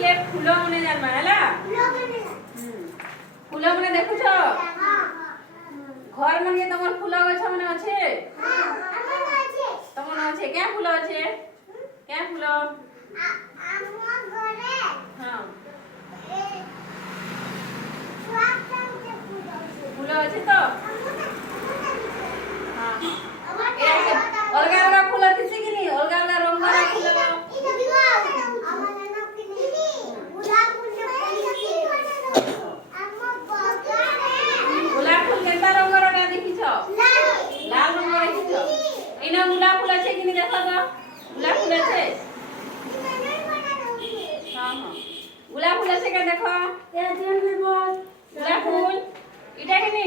ଦେଖିଲେ ଫୁଲ ମାନେ ଜାଣବା ହେଲା ଫୁଲ ମାନେ ଦେଖୁଛ घर मन के तमर फूल गछ मन अछि हां हमर अछि तमन अछि के फूल अछि के फूल हमर घरे हां ए फूल अछि तो हां अलगा अलगा फूल थिसी कि नी अलगा अलगा रंग रा फूल ई देखो हमर नाना किनी गुलाब फूल के गुलाब फूल केता रंग रा देखिछ लाल रंग देखिछ इना गुलाब फूल আছে কিনি দেখো তো गुलाब फूल আছে हां हां गुलाब फूल আছে কে দেখো गुलाब फूल इटा কিনি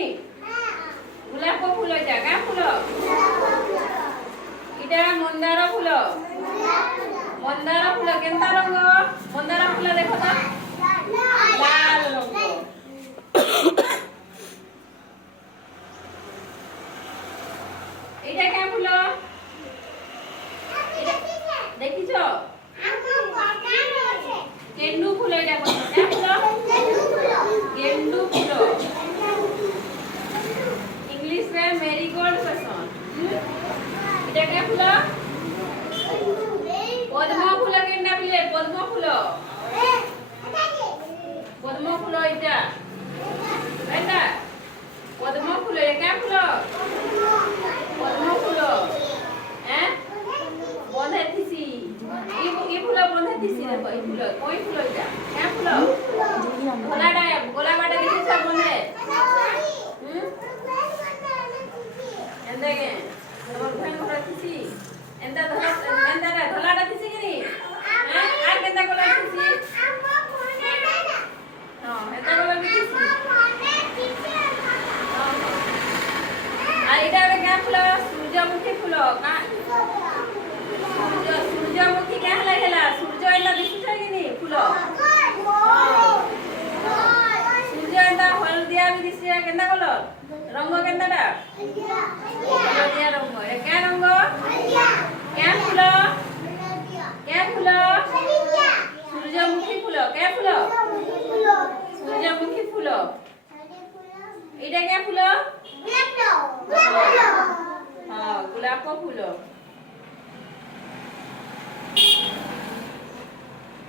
गुलाब को फूल इटा का फूल इटा मंदार फूल केता रंग मंदार फूल देखो तो लाल रंग এটা কেমন ফুল দেখিছো গেন্ডু ফুল এটা কোন গেন্ডু ফুল इंग्लिश में मेरीगोल्ड पसंद এটা কে ফুল পদ্ম ফুল কেন্ডা পিলে পদ্ম ফুল এটা এটা পদ্ম ফুল এটা কে ফুল पद्म फूल हैं बंधे थिसी ई फूल बंधे थिसी देखो ई फूल कोई फूल इटा क्या फूल गोलाडा गोलाबाटा देखि छ बंधे एंदा के तोर फैन फूल थिसी एंदा धलाडा थिसी कि नी हैं आ केंदा गोला थिसी हां एंदा गोला थिसी आइडा रे क्या फूल सूरजमुखी फूल का सूरजमुखी क्या लागेला सूरज एला दिसुछ कि नी फूल सूरज एंदा हलदिया भी दिसिया केंदा कलर रंग केंदाडा हलदिया रंग ए क्या रंग क्या फूल सूरजमुखी फूल क्या फूल सूरजमुखी फूल इटा क्या फूल हाँ गुलाब का फूल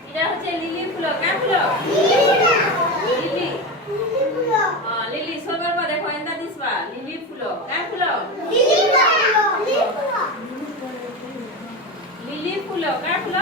इधर होचे लिली फूल क्या फूल लिली हाँ लिली सोगर पर देखो एंदा दिसवा लिली फूल क्या फूल लिली फूल क्या फूल